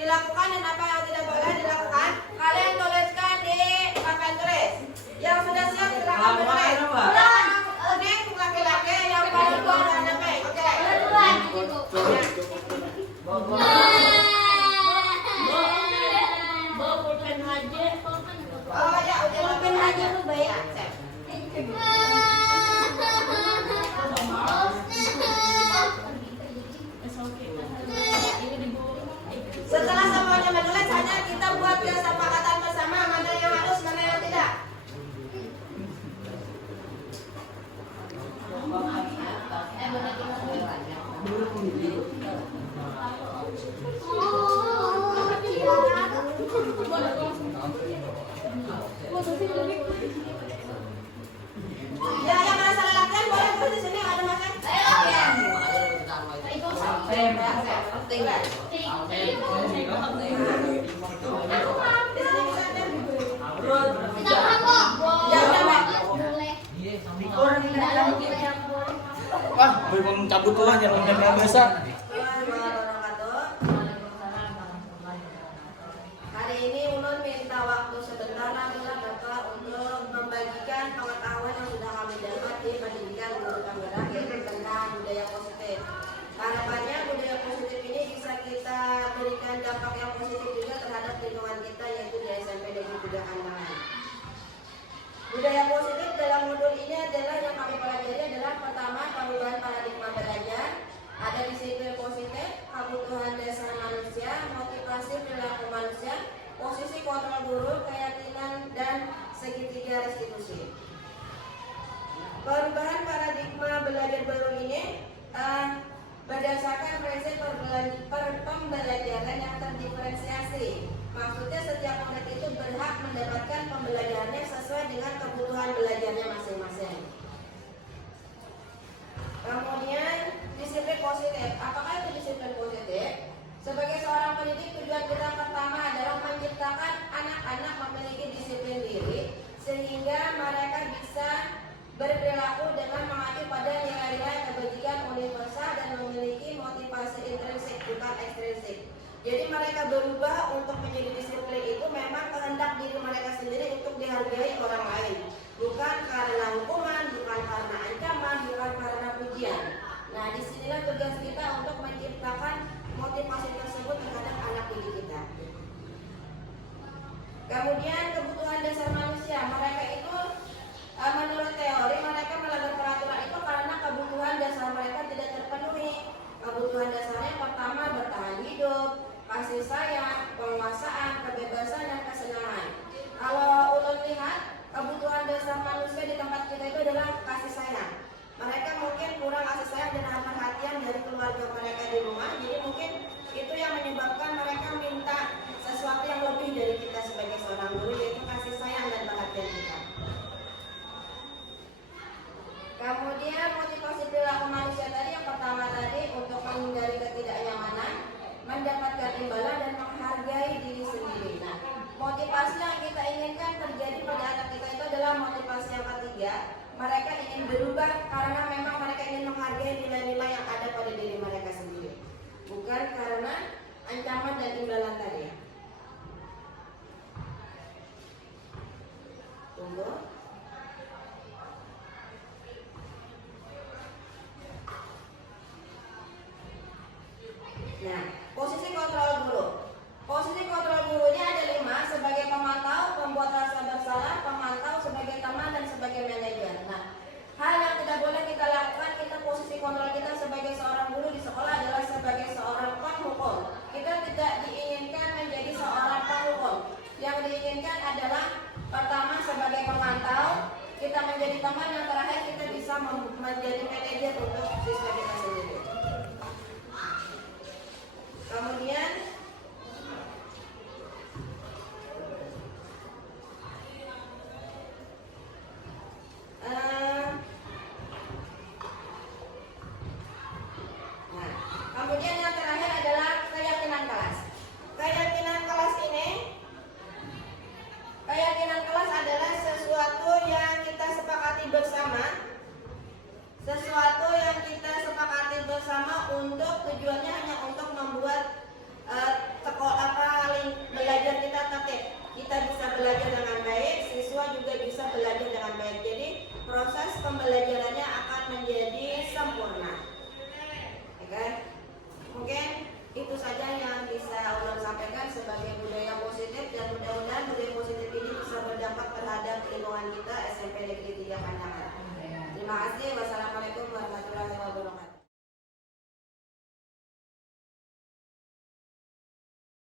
dilakukan dan apa yang tidak boleh dilakukan. Kalian tuliskan di papan tulis. Yang sudah siap silakan menulis. Kuning laki-laki, yang perempuan dan cewek. Oke. Oh ya, udah pulpen aja lu bayar. Setelah semuanya menulis, hanya kita buat kesepakatan bersama mana yang harus, mana yang tidak. Ya, yang merasa latihan boleh terus di sini ada makan. Tinggal. Wah, belum cabut tuh aja yang biasa. Hari ini Ulun minta waktu sebentar adalah Bapak untuk membagikan pengetahuan yang sudah kami dapat di pendidikan Guru Tangerang, yaitu tentang budaya positif. Harapannya budaya positif ini bisa kita berikan dampak yang positif juga terhadap lingkungan kita, yaitu di SMP dan juga Kandangan. Budaya positif dalam modul ini adalah yang kami pelajari adalah pertama perubahan paradigma belajar, ada disiplin positif, kebutuhan dasar manusia, motivasi perilaku manusia, posisi kontrol guru, keyakinan dan segitiga restitusi. Perubahan paradigma belajar baru ini berdasarkan prinsip pembelajaran yang terdiferensiasi. Maksudnya setiap murid itu berhak mendapatkan pembelajarannya sesuai dengan kebutuhan belajarnya masing-masing. Kemudian disiplin positif. Apakah itu disiplin positif? Sebagai seorang pendidik, tujuan kita pertama adalah menciptakan anak-anak memiliki disiplin diri sehingga mereka bisa berperilaku dengan mengacu pada nilai-nilai kebajikan universal dan memiliki motivasi intrinsik bukan ekstrinsik. Jadi mereka berubah untuk menjadi disiplin itu memang kehendak diri mereka sendiri untuk dihargai orang lain, bukan karena hukuman, bukan karena ancaman, bukan karena pujian. Nah, disinilah tugas kita untuk menciptakan motivasi tersebut terhadap anak didik kita. Kemudian kebutuhan dasar manusia, mereka itu menurut teori mereka melanggar peraturan itu karena kebutuhan dasar mereka tidak terpenuhi. Kebutuhan dasarnya pertama bertahan hidup, kasih sayang, penguasaan, kebebasan dan kesenangan. Kalau ulun lihat kebutuhan dasar manusia di tempat kita itu adalah kasih sayang. Mereka mungkin kurang kasih sayang dan perhatian dari keluarga mereka di rumah. Jadi mungkin itu yang menyebabkan mereka minta sesuatu yang lebih dari kita sebagai seorang guru, yaitu kasih sayang dan perhatian kita. Kemudian motivasi perilaku manusia tadi yang pertama tadi untuk menghindari ketidaknyamanan, mendapatkan imbalan dan menghargai diri sendiri. Nah, motivasi yang kita inginkan terjadi pada anak kita itu adalah motivasi yang ketiga. Mereka ingin berubah karena memang mereka ingin menghargai nilai-nilai yang ada pada diri mereka sendiri, bukan karena ancaman dan imbalan tadi. Tunggu. Nah, posisi kontrol guru. Posisi kontrol gurunya ada 5, sebagai pemantau, pembuat rasa bersalah, pemantau, sebagai teman, dan sebagai manajer. Nah, hal yang tidak boleh kita lakukan, kita posisi kontrol kita sebagai seorang guru di sekolah adalah sebagai seorang penghukum. Kita tidak diinginkan menjadi seorang penghukum. Yang diinginkan adalah pertama sebagai pemantau, kita menjadi teman, yang terakhir kita bisa menjadi manajer untuk siswa kita sendiri. Kemudian kasih.